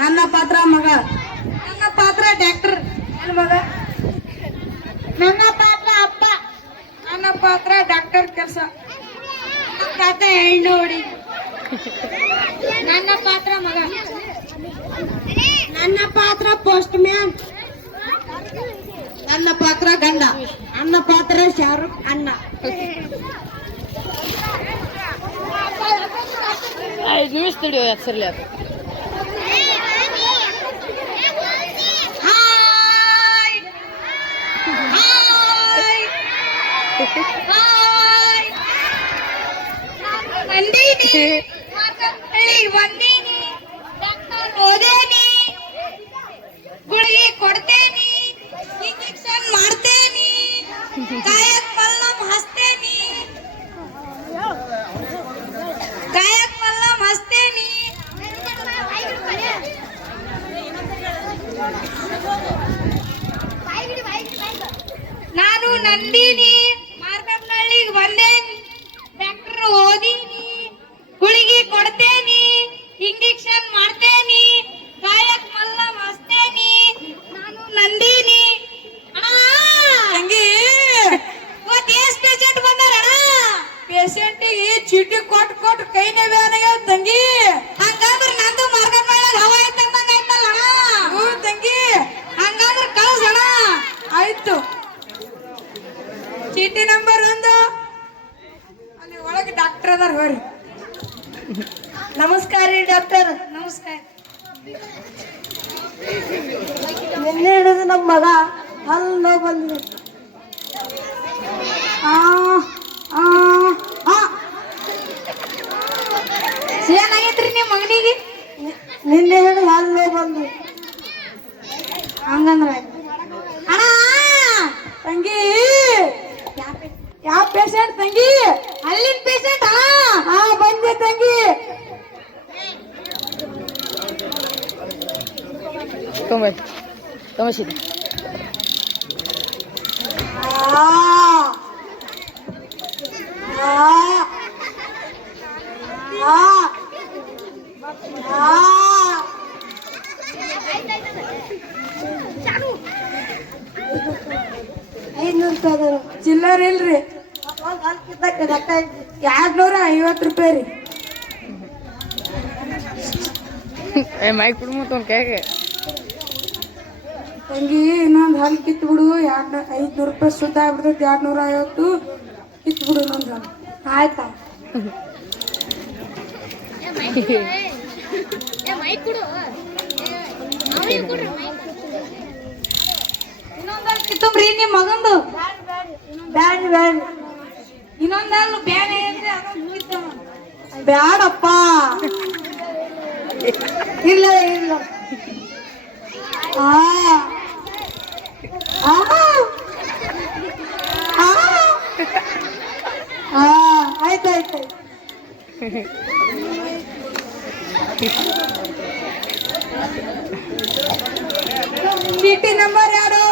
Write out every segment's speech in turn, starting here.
ನನ್ನ ಪಾತ್ರ ಮಗ. ನನ್ನ ಪಾತ್ರ ಡಾಕ್ಟರ್. ನನ್ನ ಮಗ. ನನ್ನ ಪಾತ್ರ ಅಪ್ಪ. ನನ್ನ ಪಾತ್ರ ಡಾಕ್ಟರ್ ಕೆಲಸ. ನನ್ನ ಪಾತ್ರ ಹೆಣ್ಣು ಹೊಡಿ. ನನ್ನ ಪಾತ್ರ ಮಗ. ನನ್ನ ಪಾತ್ರ ಪೋಸ್ಟ್ ಮ್ಯಾನ್. ನನ್ನ ಪಾತ್ರ ಗಂಡ. ನನ್ನ ಪಾತ್ರ ಶಾರುಖ್ ಅಣ್ಣ. 5 ನಿಮಿಷ ತಡಿಯೋ ಹೆಸರ್ಲಿ ಅದು. ಬಂದೀನಿ, ಡಾಕ್ಟರ್ ಓದೇನಿ, ಗುಳಿಗೆ ಕೊಡ್ತೇನಿ, ಇಂಜೆಕ್ಷನ್ ಮಾಡ್ತೇನಿ, ಕಾಯಕ್ ಮಲ್ಲಮ್ ಹಸ್ತೇನಿ, ಕಾಯಕ್ ಮಲ್ಲಮ್ ಹಸ್ತೇನಿ. ನಾನು ನಂದಿನಿ, ಮಾರ್ಗನಹಳ್ಳಿಗೆ ಬಂದೇನಿ, ಡಾಕ್ಟರ್ ಓದೀನಿ, ಗುಳಿಗೆ ಕೊಡ್ತೇನಿ, ಇಂಜೆಕ್ಷನ್ ಮಾಡ್ತೇನಿ, ಕಾಯಕ್ ಮಲ್ಲಮ್ ಹಸ್ತೇನಿ. ನಾನು ನಂದಿನಿ. ತಂಗಿ ಇವತ್ತು ಎಷ್ಟು ಪೇಷಂಟ್ ಬಂದಾರಣ? ಪೇಷಂಟಿಗೆ ಚೀಟಿ ಕೊಟ್ಟು ಕೈನೇ ಬ್ಯಾನಾಗ್ಯಾವ ತಂಗಿ. ಹಂಗಂದ್ರೆ ನಂದು ಮಾರ್ಗನಹಳ್ಳಿಗೆ ಹವಾ ಐತಂದಂಗ ಆಯ್ತಲ್ಲ ತಂಗಿ. ಹಂಗಂದ್ರೆ ಕಳ್ಸಣ. ಆಯ್ತು. ಚೀಟಿ ನಂಬರ್ 1 ಅಲ್ಲಿ ಒಳಗೆ ಡಾಕ್ಟರ್ ಅದಾರ ಹೋರಿ. ನಮಸ್ಕಾರ ರೀ ಡಾಕ್ಟರ್. ನಮಸ್ಕಾರ. ನಿನ್ನೆ ಹಿಡಿದು ನಮ್ಮ ಮಗ ಅಲ್ಲಿ ನೋವು ಬಂದಿದೆ. ಏನಾಗೈತ್ರಿ ನಿಮ್ಮ ಮಗನಿಗೆ? ನಿನ್ನೆ ಹಿಡಿದು ಅಲ್ಲಿ ನೋವು ಬಂದು. ಹಂಗಂದ್ರ ಅಣ್ಣ ತಂಗಿ ಯಾವ ಪೇಷಂಟ್ ತಂಗಿ? ಅಲ್ಲಿನ ಪೇಷಂಟ್. ಬಂದೆ ತಂಗಿ. ತಮಸಿದೆ ಚಿಲ್ಲರ್ ಇಲ್ರಿ. 250 ರೂಪಾಯಿ ರೀ. ಮೈಕ್ ಬಿಡ್ಮತ್ತ ಒಂದು ಕೈಗೆ. ತಂಗಿ ಇನ್ನೊಂದು ಹಲ್ ಕಿತ್ತು ಬಿಡು. 500 ರೂಪಾಯಿ ಸುದ್ದ ಆಗ್ಬಿಡ್ತೈತಿ. 250 ಕಿತ್ತು ಬಿಡು ಇನ್ನೊಂದು ಹಲ್. ಆಯ್ತಾ? ಇನ್ನೊಂದು ಹಲ್ ಕಿತ್ತಂಬ್ರಿ ನಿಮ್ಮ ಮಗಂದು. ಬ್ಯಾಡ ಇನ್ನೊಂದು ಹಲ್ ಬ್ಯಾನೆ ಅಂದ್ರೆ ಬ್ಯಾಡಪ್ಪ. ಇಲ್ಲ ಆಯ್ತಾಯ್ತು. ಚೀಟಿ ನಂಬರ್ ಯಾರು?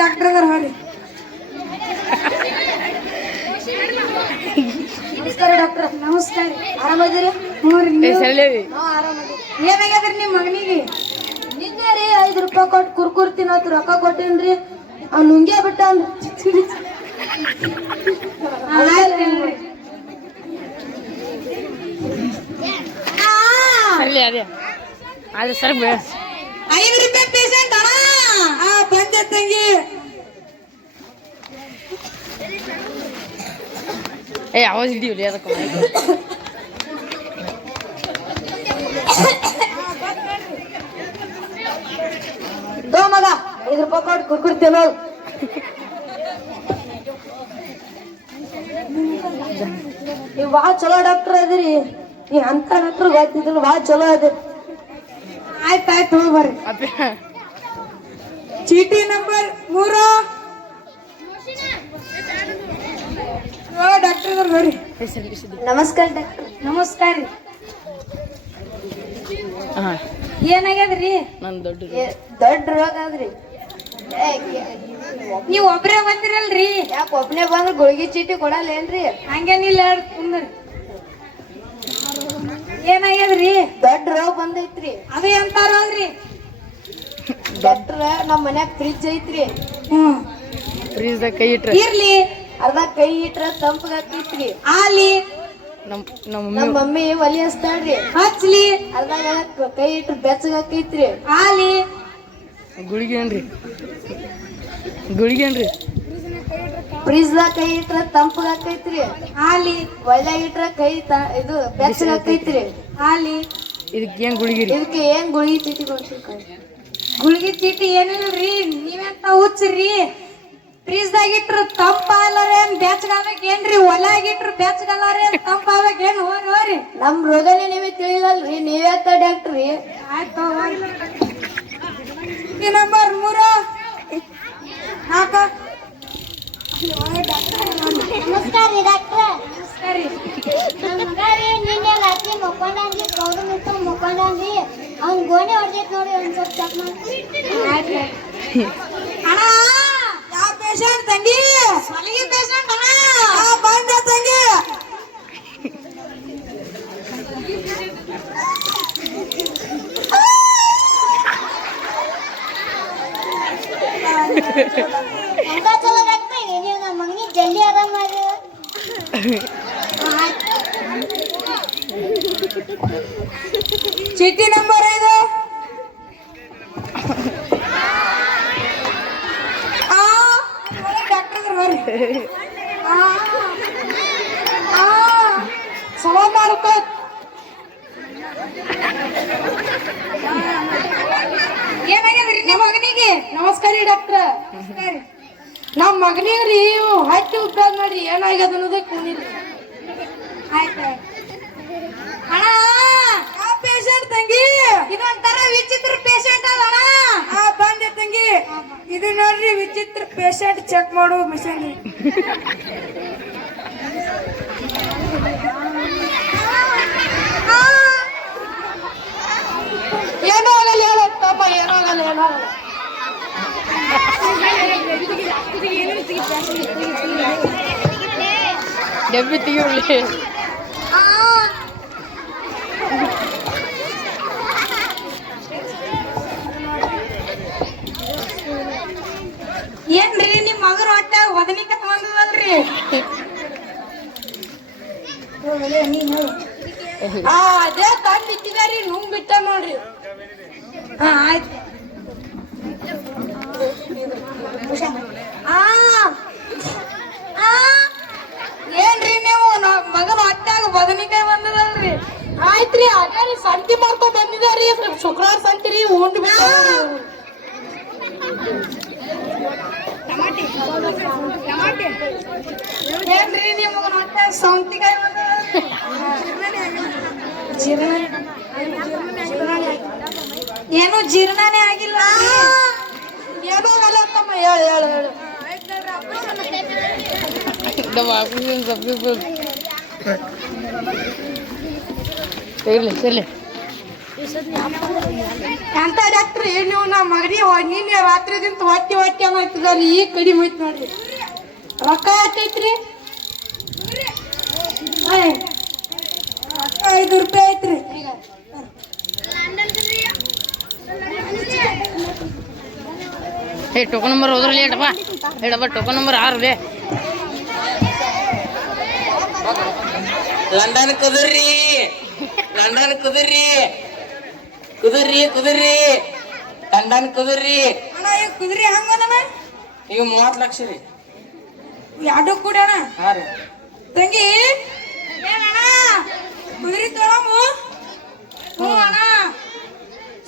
ಡಾಕ್ಟರ್ ಅದಾರ ಹೊಡಿ. ನಮಸ್ಕಾರ ಡಾಕ್ಟರ್. ನಮಸ್ಕಾರ. ಆರಾಮದಿರಿ? ಏನಾಗ್ಯದ್ರಿ ನಿಮ್ ಮಗನಿಗೆ? ನಿನ್ನೆ ರೀ 5 ರೂಪಾಯಿ ಕೊಟ್ಟು ಕುರ್ಕುರ್ ತಿನ್ನೋತ್ ರೊಕ್ಕ ಕೊಟ್ಟೇನ್ರಿ. ಅವ್ನು ನುಂಗ್ಯಾ ಬಿಟ್ಟ. ಅದೇ ಸರ್ 5 ರೂಪಾಯಿ ಪೇಷಂಟ್ ಅಣ್ಣ. ಬಂದೆ ತಂಗಿ. ಆವಾಜ್ ಇದ್ದೀವಿ ಅದಕ್ಕೆ ಮಗ 5 ರೂಪಾಯಿ ಕೊಟ್ಟು ಕುರ್ಕುರ್ತೇನೋ. ನೀವು ಭಾಳ ಚಲೋ ಡಾಕ್ಟರ್ ಅದಿರಿ. ಈ ಅಂತ ಡಾಕ್ಟರ್ ಗೊತ್ತಿದ್ರು ಭಾಳ ಚಲೋ ಅದಿರಿ. ಆಯ್ತಾಯ್ತು ಬರ್ರಿ. ಚೀಟಿ ನಂಬರ್ 3. ಡಾಕ್ಟರ್ ಬರ್ರಿ. ನಮಸ್ಕಾರ ಡಾಕ್ಟರ್. ನಮಸ್ಕಾರ. ಏನಾಗ್ಯದ್ರಿ? ನನ್ ದೊಡ್ಡ ರೋಗ ಆದ್ರಿ. ನೀವ್ ಒಬ್ರೇ ಬಂದಿರಲ್ರಿ? ಯಾಕೆ ಒಬ್ನೇ ಬಂದ್ರೆ ಗುಳಿಗೆ ಚೀಟಿ ಕೊಡಲ್ಲ ಏನ್ರಿ? ಹಂಗೇನಿಲ್ಲ ಕುಂದ್ರಿ. ಏನಾಗ್ಯದ್ರಿ ದೊಡ್ಡ ರೋಗ ಬಂದೈತ್ರಿ. ಅದು ಎಂತ ರೋಗ್ರಿ? ಡಾಕ್ಟ್ರ ನಮ್ ಮನ್ಯಾಗ ಫ್ರಿಜ್ ಐತ್ರಿ. ಹ್ಮ್ ಫ್ರೀಜ್ದಾಗ ಕೈ ಇಟ್ರೆ ಇರ್ಲಿ ಅರ್ಧ ಕೈ ಇಟ್ರ ತಂಪಗಾಕೈತ್ರಿ. ಆಲಿ ನಮ್ಮ ನಮ್ಮ ನಮ್ ಮಮ್ಮಿ ಮಮ್ಮಿ ಒಲಿ ಹಚ್ತಾಳ್ರಿ. ಹಚ್ಲಿ ಅರ್ಧ ಕೈ ಇಟ್ರ ಬೆಚ್ಚಗಾಕೈತ್ರಿ. ಆಲಿ ಗುಳಿಗೆ ಏನ್ರಿ ಗುಳಿಗೆ ಏನ್ರಿ ಫ್ರಿಜ್ದಾಗ ಕೈ ಇಟ್ರ ತಂಪಗಾಕೈತ್ರಿ. ಆಲಿ ಒಳ್ಳೆ ಇಟ್ರ ಇದು ಬೆಚ್ಚಗಾಕೈತ್ರಿ. ಆಲಿ ಇದಕ್ಕೆ ಏನ್ ಗುಳಿಗೆ ರೀ? ಇದಕ್ಕೆ ಏನ್ ಗುಳಿಗೆ ಚೀಟಿ ಕೊಡ್ತೀವಿ? ಗುಳಿಗೆ ಚೀಟಿ ಏನಿಲ್ರಿ, ನೀವೆಂತ ಹುಚ್ಚ್ರಿ? ಫ್ರೀಜ್ದಾಗ ಇಟ್ರ ತಂಪ ಅಲ್ಲರೇನ್ ಬೆಚ್ಚಗಾಗಬೇಕೇನ್ರಿ? ಒಲ್ಯಾಗ ಇಟ್ರ ಬೆಚ್ಚಗಲ್ಲರೇನ್ ತಂಪ ಆಗ್ಬೇಕೇನ್? ಹೋರಿ ನಮ್ ರೋಗನೇ ನೀವೇ ತಿಳಿಯಲ್ರಿ, ನೀವೇ ಡಾಕ್ಟ್ರಿ. ಆಯ್ತು ನಂಬರ್ 3 ನಾಲ್ಕ. ನಮಸ್ಕಾರ ರೀ ಡಾಕ್ಟ್ರ. ಸರಿ ನಮ್ಮ ಮಗ ರೀ ನಿನ್ನೆ ರಾತ್ರಿ ಮಕ್ಕೊಂಡಾನ್ರಿ, ಕೌದು ನಿಂತು ಮಕ್ಕೊಂಡಾನ್ರಿ. ಅವ್ನ್ ಗೋಣಿ ಹೊಡ್ದೈತ್ ನೋಡಿ, ಒಂದ್ ಸ್ವಲ್ಪ ಚೆಕ್ ಮಾಡಿ. ಆಯ್ತು ಅಣ್ಣ, ಯಾವ ಪೇಷಂಟ್ ತಂಗಿ? ಸಲಿಗೆ ಪೇಷಂಟ್ ಅಣ್ಣ. ಬಂದ ತಂಗಿ. ಎಂತ ಚಲೋ ಡಾಕ್ಟ್ರ, ನೀವು ನಮ್ಮ ಮಗನಿಗೆ ಜಲ್ದಿ ಆರಾಮ್ ಮಾಡಿ. ಚೀಟಿ ನಂಬರ್ 5. ಡಾಕ್ಟರ್ ಬರ್ರಿ. ಸವಾ ಮಾಡ್ಕ ಏನಾಗ್ಯದ್ರಿ ನಿಮ್ಮ ಮಗನಿಗೆ? ನಮಸ್ಕಾರ ರೀ ಡಾಕ್ಟ್ರ. ನಮ್ಮ ಮಗನಿಗೆ ರೀ ಹಟ್ಟಿ ಉಪಯೋಗ ಮಾಡ್ರಿ, ಏನಾಗ್ಯದ ಅನ್ನೋದಕ್ಕೆ ಕುಣಿದ್ರಿ. ಆಯ್ತು ಅಣ್ಣ, ಯಾವ ಪೇಷಂಟ್ ತಂಗಿ? ಇದೊಂಥರ ವಿಚಿತ್ರ ಪೇಷಂಟ್ ಅಲ್ಲ ಅಣ್ಣ. ಬಂದೆ ತಂಗಿ, ಇದು ನೋಡ್ರಿ ವಿಚಿತ್ರ ಪೇಷಂಟ್ ಚೆಕ್ ಮಾಡೋ ಮಿಷನ್. ಏನೋ ಆಗಲ್ಲ ಹೇಳತ್ತಮ್ಮ, ಏನೋ ಆಗಲ್ಲ, ಏನೋ ಆಗಲ್ಲ. ಡಬ್ಬಿ ತೆಗಿಬಿಡ್ಲಿ. ಏನ್ರಿ ನಿಮ್ ಮಗನ ಹೊಟ್ಟೆ ಒದನಿಕ ಬಂದದಲ್ರಿ? ಅದೇ ತಂದ್ ಬಿಟ್ಟಿದಾರಿ, ನುಂಗ್ ಬಿಟ್ಟ ನೋಡ್ರಿ. ಆಯ್ತು. ಏನ್ರಿ ನೀವು ಮಗನ ಹೊಟ್ಟಾಗ ಬದನಿಕಾಯಿ ಬಂದದಲ್ರಿ? ಆಯ್ತ್ರಿ, ಅದೇ ಸಂತಿ ಮಾಡ್ಕೊಂಡ್ ಬಂದಿದಾರಿ, ಶುಕ್ರವಾರ ಸಂತಿ ರೀ, ಉಂಡ್ ಬಿಟ್ಟು. ಏನ್ರಿ ನೀವು ಹೊಟ್ಟೆ ಸೌಂತಿಕಾಯಿ ಬಂದದಲ್ರಿ? ಏನು ಜೀರ್ಣನೇ ಆಗಿಲ್ಲ? ಏನೋ ಅಲ್ಲ ತಮ್ಮ, ಹೇಳು ಹೇಳು ಹೇಳು. ನಮ್ಮ ಆಫೀಸಿನ ಸಬ್ಸ್ಕ್ರೈಬರ್ ಇರ್ಲಿ ಸರಿ. ಎಂತ ಡಾಕ್ಟ್ರಿ ನೀವು? ನಮ್ಮ ಮಗನಿಗೆ ನಿನ್ನೆ ರಾತ್ರಿದಿಂದ ಹೊಟ್ಟಿ ಹೊಟ್ಟಿ ಅನ್ನತ್ತಿದಾರಿ, ಈಗ ಕಡಿಮೆ ಐತಿ ನೋಡ್ರಿ. ರೊಕ್ಕ ಎಷ್ಟೈತ್ರಿ? ರೊಕ್ಕ 5 ರೂಪಾಯಿ ಐತ್ರಿ. ಟೋಕನ್ ನಂಬರ್ ಹೋದ್ರಲ್ಲಿ ಹೇಳಪ್ಪ, ಹೇಳಪ್ಪ ಟೋಕನ್ ನಂಬರ್ 6 ಲೇ. ಲಂಡನ್ ಕುದುರ್ರಿ, ಲಂಡನ್ ಕುದುರ್ರಿ, ಕುದುರ್ರಿ ಕುದುರ್ರಿ, ಲಂಡನ್ ಕುದುರ್ರಿ. ಅಣ್ಣ, ಈ ಕುದುರೆ ಹಂಗನ? ಈಗ 30 ಲಕ್ಷ ರೀ. ಎರಡು ಕೂಡ ಅಣ್ಣ. ಹಾ ರೀ ತಂಗಿ, ಏನಣ್ಣ ಕುದುರೆ ತೊಳಮು? ಹ್ಞೂ ಅಣ್ಣ.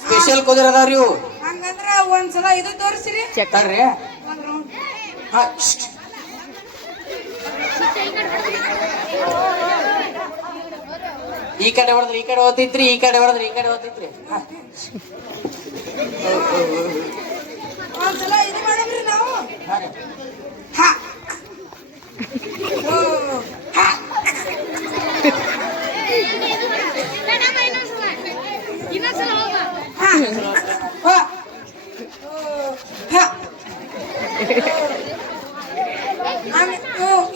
ಸ್ಪೆಷಲ್ ಕುದುರೆ ಅದಾವ್ರಿ ಇವು. ಹಂಗಂದ್ರ ಒಂದ್ಸಲ ಇದು ತೋರಿಸ್ರಿ. ತರ್ರಿ. ಒಂದ್ ರೌಂಡ್. ಹಾ, ಈ ಕಡೆ ಹೊಡೆದ್ರಿ ಈ ಕಡೆ ಓದ್ತೈತ್ರಿ, ಈ ಕಡೆ ಹೊಡೆದ್ರಿ ಈ ಕಡೆ ಓದ್ತೈತ್ರಿ. ಒಂದ್ಸಲ ಇದು ಮಾಡಮ್ರಿ ನಾವು. ಹಾ ರೀ. ಹಾ. ಓ, ಹಾ. ಹಾ. ಓ, ಹಾ.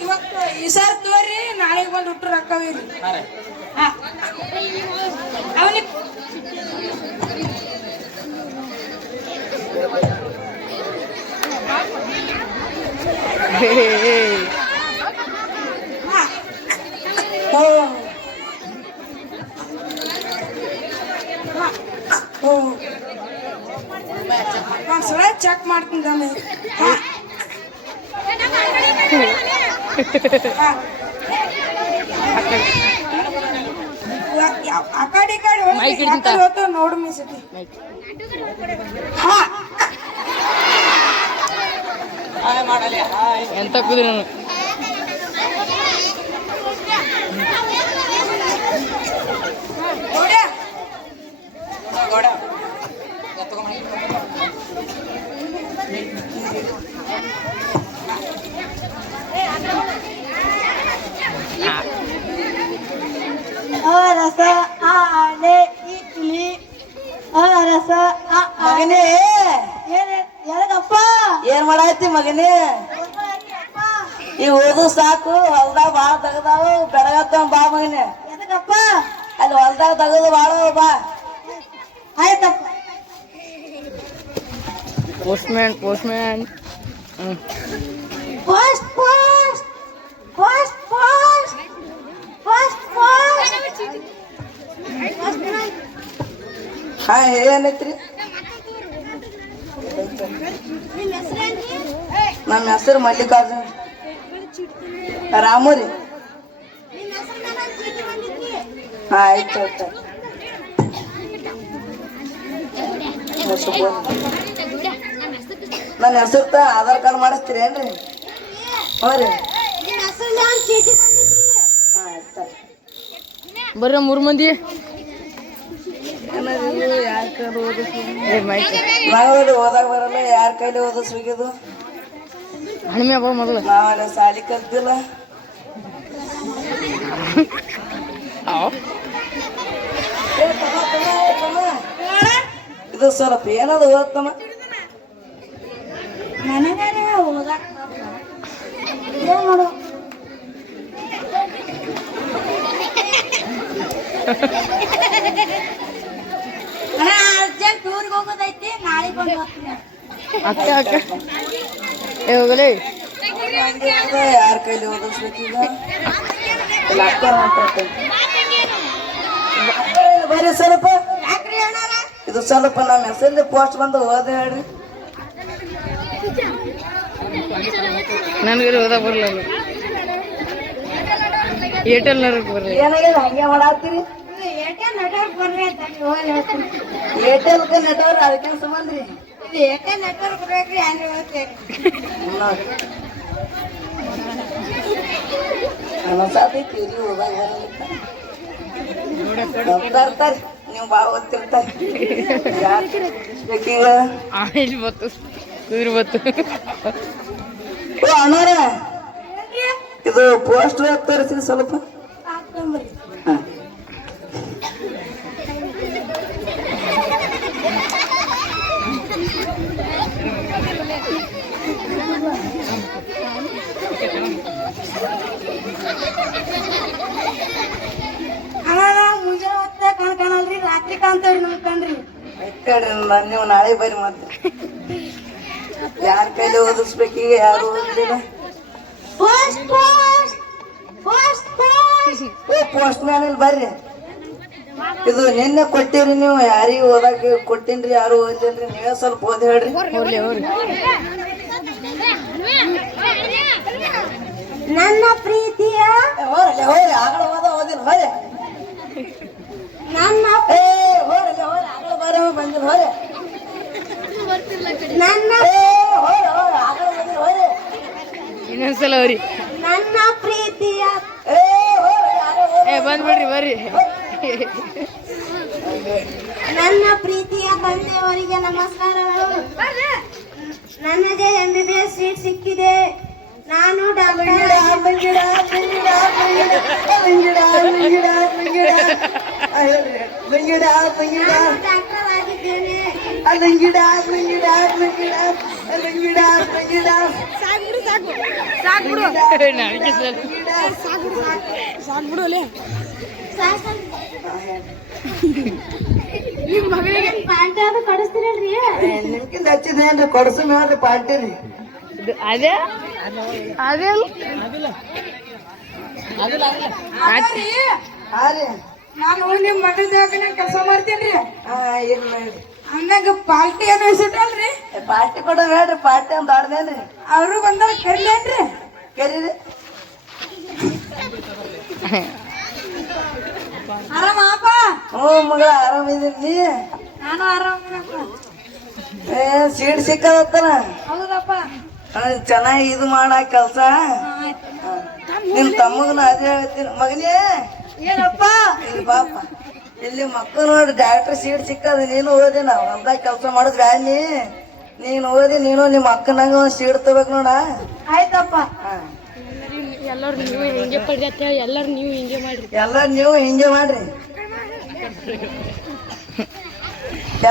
ಇವತ್ತು ಈ ಸರ್ ತೋರಿ, ನಾಳೆಗೆ ಬಂದು ಹುಟ್ಟು ರೊಕ್ಕವೇರಿ. ಹಾ ರೀ. ಅವನಿಗೆ ಒಂದ್ಸಲ ಚೆಕ್ ಮಾಡ್ತೀನಿ ತಾನೆ. ಆ ಕಡೆ ಈ ಕಡೆ ಮೈಕ್ ಹಿಡ್ಕೊಂತ. ಹೋಗ್ತಾವ ನೋಡು ಮೀಸತಿ. ಹಾ ಹಾಯ್ ಮಾಡಲಿ ಹಾಯ್. ಎಂತ ಕುದ್ರಿ ನಾನು ನೋಡ ಗೌಡ ರಸ ಆನೆ ಇಡ್ಲಿ ರಸ ಮಗನೇ ಎದಗಪ್ಪ ಏನ್ ಮಾಡಾಯ್ತಿ ಮಗನೇ? ಈ ಓದು ಸಾಕು, ಹೊಲ್ದಾಗ ಬಾಳ ತೆಗದಾವ, ಬೆಳಗತ್ತ ಬಾ ಮಗನೇ. ಎದಗಪ್ಪ ಅಲ್ಲಿ ಹೊಲ್ದಾಗ ತೆಗದು ಬಾಳ ಬಾ. ಆಯ್ತಪ್ಪ. Postman postman fast fast fast fast fast ಹಾ ಏನೈತ್ರಿ? ನಮ್ಮ ಹೆಸರು ಮಲ್ಲಿಕಾರ್ಜುನ್ ರಾಮು ರೀ. ಹಾ ಆಯ್ತು ಆಯ್ತು. ನನ್ನ ಹೆಸರು ಆಧಾರ್ ಕಾರ್ಡ್ ಮಾಡಿಸ್ತೀರಿ ಏನ್ರಿ? ಹ್ಞೂ ರೀ. ಹಾ ಆಯ್ತು. ಬರ್ರಿ 3 ಮಂದಿ ಯಾರ ಕೈಲಿ ಏ ಮೈಕ್ ನಾವಲ್ಲಿ ಓದಾಗ ಬರಲ್ಲ, ಯಾರ ಕೈಲಿ ಓದಿಸ್ಬೇಕಿದು? ಹಣ್ಮೆ ಬಾ ಮೊದಲು ನಾವಲ್ಲಿ ಸಾಲಿ ಕಲ್ತಿಲ್ಲ. ಇದು ಸ್ವಲ್ಪ ಏನದು ಓದ್ತಮ್ಮ? ನನಗೇನೆ ಓದಕ್ ಏನ್ ಮಾಡು ಅರ್ಜೆಂಟ್ ಊರಿಗೆ ಹೋಗೋದೈತಿ, ನಾಳೆ ಬಂದು ಹೋಗ್ತೀನಿ. ಅಕ್ಕ ಅಕ್ಕ ಏ ಹೋಗಲೇ ಯಾರ ಕೈಲಿ ಓದಿಸ್ಬೇಕೀಗ? ಇಲ್ಲ ಅಕ್ಕವ್ರು ಮಾತಾಡ್ತಾರೆ. ಬರ್ರಿ ಸ್ವಲ್ಪ. ಇದು ಸ್ವಲ್ಪ ನಮ್ಮ ಹೆಸರಲ್ಲಿ ಪೋಸ್ಟ್ ಬಂದು ಓದಿ ಹೇಳ್ರಿ. ನನಗೆ ಓದಕ್ಕೆ ಬರಲ್ಲ ಏರ್ಟೆಲ್ ನರ್ಕ್ ಬರಲ್ಲ ಏನಾಗಿದೆ ಹಂಗೆ ಮಾಡಾತ್ತೀರಿ? ಏರ್ಟೆಲ್ ನೆಟ್ವರ್ಕ್ ಬರ್ರಿ ಅಂತ ಹೋಗಿ ಹೇಳ್ತೀನಿ. ಏರ್ಟೆಲ್ ನೆಟ್ವರ್ಕ್ ಅದಕ್ಕೆ ಸಂಬಂಧ ರೀ. ಇದು ಏರ್ಟೆಲ್ ನೆಟ್ವರ್ಕ್ ಬರ್ಬೇಕ್ರಿ ಹಂಗೆ ಹೋಗ್ತೇನೆ. ಅನಸಾತೈತಿ ರೀ ಹೋದಾಗ ಬರ್ತಾರೆ. ನೀವು ಭಾಳ ಓದ್ತಿರ್ತಾರೆ. ಬೇಕೀಗ ಆಮೇಲೆ ಬತ್ತು ಕುದುರೆ ಬತ್ತು ಓ ಅಣ್ಣಾರ, ಇದು ಪೋಸ್ಟ್ ತರಿಸಿ ಸ್ವಲ್ಪ. ಹಾ. ಮುಂಜಾನೆ ಹೊತ್ತ ಕಾಣಲ್ರಿ, ರಾತ್ರಿ ಕಾಣ್ತೇವ್ರಿ ನಮ್ ಕಣ್ರಿ. ನೀವು ನಾಳೆ ಬರ್ರಿ ಮತ್ತೆ. ಯಾರ ಕೈಲಿ ಓದಿಸ್ಬೇಕೀಗ? ಯಾರು ಓದಲಿಲ್ಲ. ಫಾಸ್ಟ್ ಫಾಸ್ಟ್ ಫಾಸ್ಟ್ ಫಾಸ್ಟ್ ಓ ಪೋಸ್ಟ್ ಮ್ಯಾನ್ ಇಲ್ಲಿ ಬರ್ರಿ. ಇದು ನಿನ್ನೆ ಕೊಟ್ಟಿರಿ ನೀವು, ಯಾರಿಗೆ ಓದಾಕ ಕೊಟ್ಟಿನ್ರಿ, ಯಾರು ಓದಿಲ್ರಿ. ನೀವೇ ಸ್ವಲ್ಪ ಓದಿ ಹೇಳ್ರಿ. ಹೋಗ್ಲಿ ಹೋಗ್ರಿ ನನ್ನ ಪ್ರೀತಿಯ ಹೋಗ್ರಿ ಹೋಗ್ರಿ, ಆಗಲ ಓದಿಲ್ಲ ಹೋಗ್ರಿ. ನನ್ನ ಏ ಹೋಗ್ರಿ ಹೋಗ್ರಿ, ಆಗಲ ಬರೋ ಬಂದಿಲ್ಲ ಹೋಗ್ರಿ. ನನ್ನ ಏ ಹೋಗ್ರಿ ಹೋಗ್ರಿ, ಆಗಲ ಬಂದಿಲ್ಲ ಹೋಗ್ರಿ. ಇನ್ನೊಂದ್ಸಲ ಅವ್ರಿ ನನ್ನ ಪ್ರೀತಿಯ ಏ ಹೋಗ್ರಿ ಆಗಲ ಹೋಗ್ರಿ. ಏ ಬಂದ್ಬಿಡ್ರಿ ಬರ್ರಿ ನನ್ನ ಪ್ರೀತಿಯ ತಂದೆಯವರಿಗೆ ನಮಸ್ಕಾರಗಳು. ನನಗೆ MBBS ಸೀಟ್ ಸಿಕ್ಕಿದೆ. ನಾನು ಡಾಕ್ಟರ್ ಆಗಿದ್ದೇನೆ. ನನಗೆ ಸಾಕ್ಬಿಡು ನಿಮ್ ಮಗಳಿಗೆ ಪಾರ್ಟಿ ಅದು ಕೊಡಿಸ್ತೀರಲ್ರಿ? ನಿಮ್ಗಿಂತ ಹಚ್ಚಿದೇನ್ರಿ ಕೊಡ್ಸು ಮೇಲ್ರಿ ಪಾರ್ಟಿ ರೀ. ಅದೇ ಅದೇ ಹಾ ರೀ. ನಾನು ನಿಮ್ ಮಗದಾಗ ಕೆಲಸ ಮಾಡ್ತೇನ್ರಿ. ಇರ್ಲಿ ಹಂಗಾಗ ಪಾರ್ಟಿ ಏನು ಹೆಸಟಲ್ರಿ? ಪಾರ್ಟಿ ಕೊಡೋ ಹೇಳ್ರಿ, ಪಾರ್ಟಿ ಅಂತ ಆಡ್ದೇನ್ರಿ. ಅವರು ಬಂದಾಗ ಕರಿಲೇನ್ರಿ? ಕರೀರಿ. ಆರಾಮಪ್ಪ? ಹ್ಞೂ ಮಗಳ ಆರಾಮಿದೀನಿ. ನೀ ನಾನು ಆರಾಮಪ್ಪ. ಸೀಟ್ ಸಿಕ್ಕದತ್ತನ. ಹೌದಪ್ಪ. ಚೆನ್ನಾಗಿ ಇದು ಮಾಡ ಕೆಲ್ಸ. ನಿಮ್ ತಮ್ಮಗನ ಅದೇ ಹೇಳ್ತೀನಿ ಮಗನೇ. ಏನಪ್ಪ? ಇಲ್ಲಿ ಬಾಪ, ಇಲ್ಲಿ ಮಕ್ಕಳು ನೋಡಿ ಡಾಕ್ಟರ್ ಸೀಟ್ ಸಿಕ್ಕದ. ನೀನು ಓದಿ, ನಾವು ಹೊಲ್ದಾಗ ಕೆಲಸ ಮಾಡಿದ್ವಿ. ನೀನು ಓದಿ, ನೀನು ನಿಮ್ಮ ಅಕ್ಕನಂಗ ಒಂದು ಸೀಟ್ ತಗೋಬೇಕು ನೋಡ. ಆಯ್ತಪ್ಪ. ಎಲ್ಲರೂ ನೀವು ಹಿಂಗೆ ಪಡ್ರಿ ಅಂತ ಹೇಳಿ ಎಲ್ಲರೂ ನೀವು ಹಿಂಗೆ ಮಾಡ್ರಿ. ಎಲ್ಲ ನೀವು ಹಿಂಗೆ ಮಾಡ್ರಿ.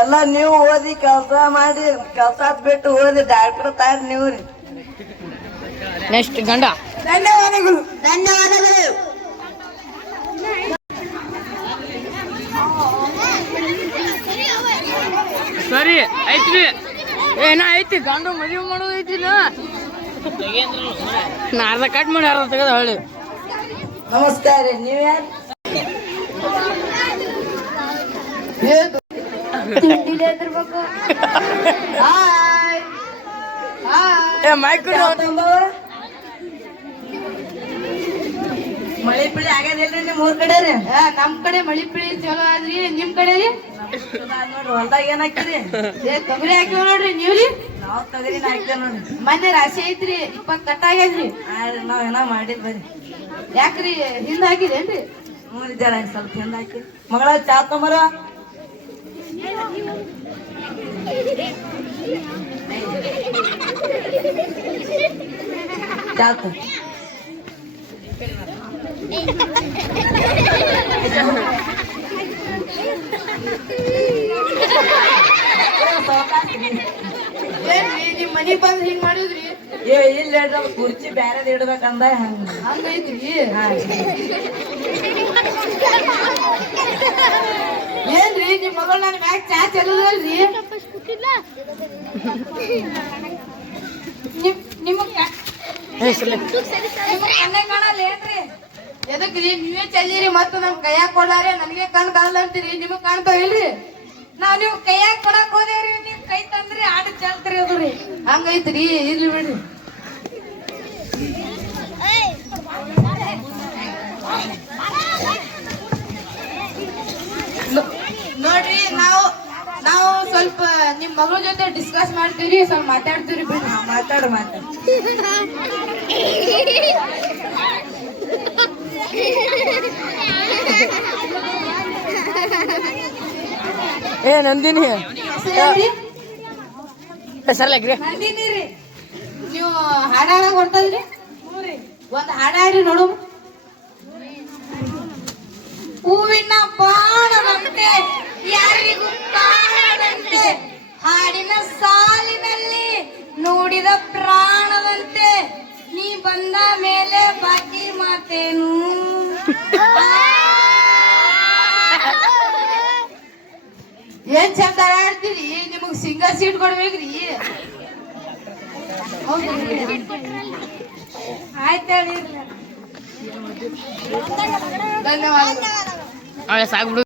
ಎಲ್ಲ ನೀವು ಓದಿ ಕೆಲಸ ಮಾಡಿ, ಕೆಲಸ ಬಿಟ್ಟು ಓದಿ ಡಾಕ್ಟರ್ ತಾಯಿ ನೀವು ರೀ. ನೆಕ್ಸ್ಟ್ ಗಂಡ. ಧನ್ಯವಾದಗಳು. ಧನ್ಯವಾದಗಳು. ಸರಿ ಐತ್ರಿ. ಏನ ಐತಿ ಗಂಡು ಮದುವೆ ಮಾಡೋದು ಐತಿ. ನಾ ಅರ್ಧ ಕಟ್ ಮಾಡಿ ಅರ್ಧ ತೆಗೆದು ಹೇಳಿ. ನಮಸ್ಕಾರ ರೀ. ನೀವ್ಯಾರು? ಏ ಮೈಕ್ ಮಳಿ piಳಿ ಆಗ್ಯದಿಲ್ರಿ ನಿಮ್ ಊರ್ ಕಡೆ ರೀ? ನಮ್ ಕಡೆ ಮಳಿ piಳಿ ಚಲೋ ಆದ್ರಿ. ನಿಮ್ ಕಡೆ ರೀ? ನೋಡ್ರಿ ಹೊಲ್ದಾಗ ಏನ್ ಹಾಕಿರಿ? ತೊಗರಿ ಹಾಕಿವ್ ನೋಡ್ರಿ. ನೀವ್ರಿ? ನಾವ್ ತಗರಿನ ಹಾಕ್ತೇವ್ ನೋಡ್ರಿ. ಮೊನ್ನೆ ರಾಶಿ ಐತ್ರಿ, 20 ಕಟ್ಟ ಆಗ್ಯದ್ರಿ. ನಾವ್ ಏನ ಮಾಡಿದ್ ಬರ್ರಿ. ಯಾಕ್ರಿ ಹಿಂದ ಹಾಕಿದೇನ್ರಿ? ನೋಡಿದ್ದಾರ ಸ್ವಲ್ಪ ಹಿಂದ ಹಾಕಿ. ಮಗಳ ಚಾ ತೊಂಬರ. ಚಾ ತೊ. ಏನ್ರಿ ನಿಮ್ ಮನಿ ಬಂದ್ ಹಿಂಗ್ ಮಾಡಿದ್ರಿ? ಇಲ್ಲ ಹೇಳ್ರಿ, ಕುರ್ಚಿ ಬ್ಯಾರೆದ್ ಇಡ್ಬೇಕಂದ ಹಂಗ. ಹಂಗೈತ್ರಿ? ಏನ್ರಿ ನಿಮ್ ಮಗಳು ನನ್ ಮ್ಯಾಗ ಚಾ ಚೆಲ್ಲದಲ್ರಿ? ನಿಮಗ್ ಕಣ್ಣೆ ಕಾಣಲ್ಲ ಏನ್ರಿ? ಎದಕ್ರಿ ನೀವೇ ಚೆಲ್ಲಿರಿ ಮತ್ತ ನಮ್ ಕೈಯಾಗ ಕೊಡಾರೆ ನನಗೆ ಕಣ್ ಕಾಣಲ್ಲ ಅಂತೀರಿ. ನಿಮಗ್ ಕಾಣ್ತಾವ ಇಲ್ರಿ? ನಾವ್ ನೀವು ಕೈಯಾಗ ಕೊಡಕ್ ಹೋದೇವ್ರಿ, ನೀವ್ ಕೈ ತಂದ್ರಿ ಆಡ ಚೆಲ್ತ್ರಿ ಅದ್ರಿ. ಹಂಗೈತ್ರಿ? ಇರ್ಲಿ ಬಿಡ್ರಿ. ನೋಡ್ರಿ, ನಾವು ಸ್ವಲ್ಪ ನಿಮ್ ಮಗಳ ಜೊತೆ ಡಿಸ್ಕಸ್ ಮಾಡ್ತೀವಿ, ಸ್ವಲ್ಪ ಮಾತಾಡ್ತೀವಿ ಬಿಡ್ರಿ. ಮಾತಾಡು. ಏ ನಂದಿನಿ ಹೆಸರ್ಲಾಗ್ರಿ. ನಂದಿನಿ ರೀ. ನೀವು ಹಾಡ ಹಾಡಕ್ ಬರ್ತದ್ರಿ? ಒಂದ್ ಹಾಡ ಹಾಡ್ರಿ ನೋಡು. ಹೂವಿನ ಬಾಣದಂತೆ ಯಾರಿಗೂ ಕಾಣದಂತೆ, ಹಾಡಿನ ಸಾಲಿನಲ್ಲಿ ನುಡಿದ ಪ್ರಾಣದಂತೆ, ನೀ ಬಂದ ಮೇಲೆ ಬಾಕಿ ಮಾತೇನು. ಏನ್ ಚಂದ ಆಡ್ತೀರಿ? ನಿಮಗ್ ಸಿಂಗಲ್ ಸೀಟ್ ಕೊಡ್ಬೇಕ್ರಿ. ಆಯ್ತು ಹೇಳಿ. ಧನ್ಯವಾದ. ಸಾಕು